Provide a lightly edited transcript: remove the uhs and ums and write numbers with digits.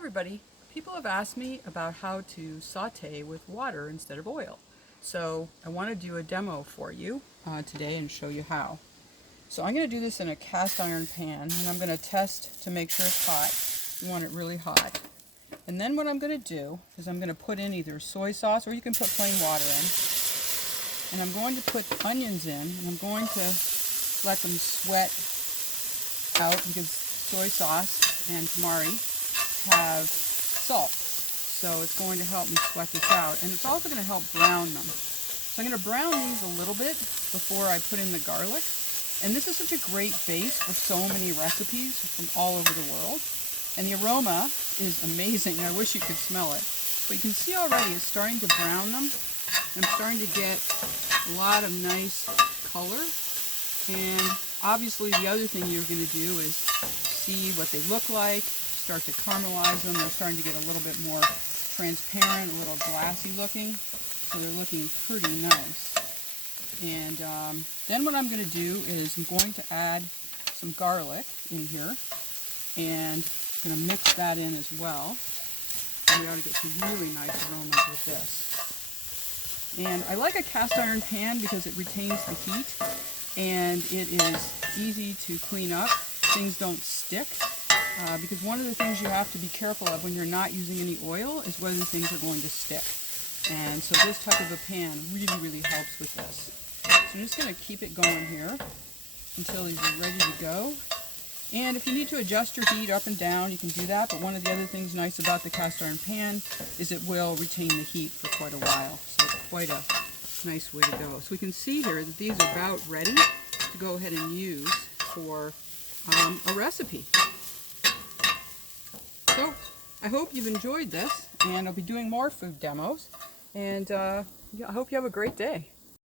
everybody. People have asked me about how to saute with water instead of oil. So I want to do a demo for you today and show you how. So I'm going to do this in a cast iron pan, and I'm going to test to make sure it's hot. You want it really hot. And then what I'm going to do is I'm going to put in either soy sauce or you can put plain water in. And I'm going to put onions in, and I'm going to let them sweat out because soy sauce and tamari have salt. So it's going to help me sweat this out, and it's also going to help brown them. So I'm going to brown these a little bit before I put in the garlic. And this is such a great base for so many recipes from all over the world. And the aroma is amazing. I wish you could smell it. But you can see already it's starting to brown them. I'm starting to get a lot of nice color. And obviously the other thing you're going to do is see what they look like, start to caramelize them. They're starting to get a little bit more transparent, a little glassy looking. So they're looking pretty nice. And then what I'm going to do is I'm going to add some garlic in here, and I'm going to mix that in as well. And we ought to get some really nice aromas with this. And I like a cast iron pan because it retains the heat, and it is easy to clean up. Things don't stick, because one of the things you have to be careful of when you're not using any oil is whether things are going to stick. And so this type of a pan really helps with this. So I'm just going to keep it going here until these are ready to go. And if you need to adjust your heat up and down, you can do that. But one of the other things nice about the cast iron pan is it will retain the heat for quite a while. So it's quite a nice way to go. So we can see here that these are about ready to go ahead and use for a recipe. So I hope you've enjoyed this, and I'll be doing more food demos. And I hope you have a great day.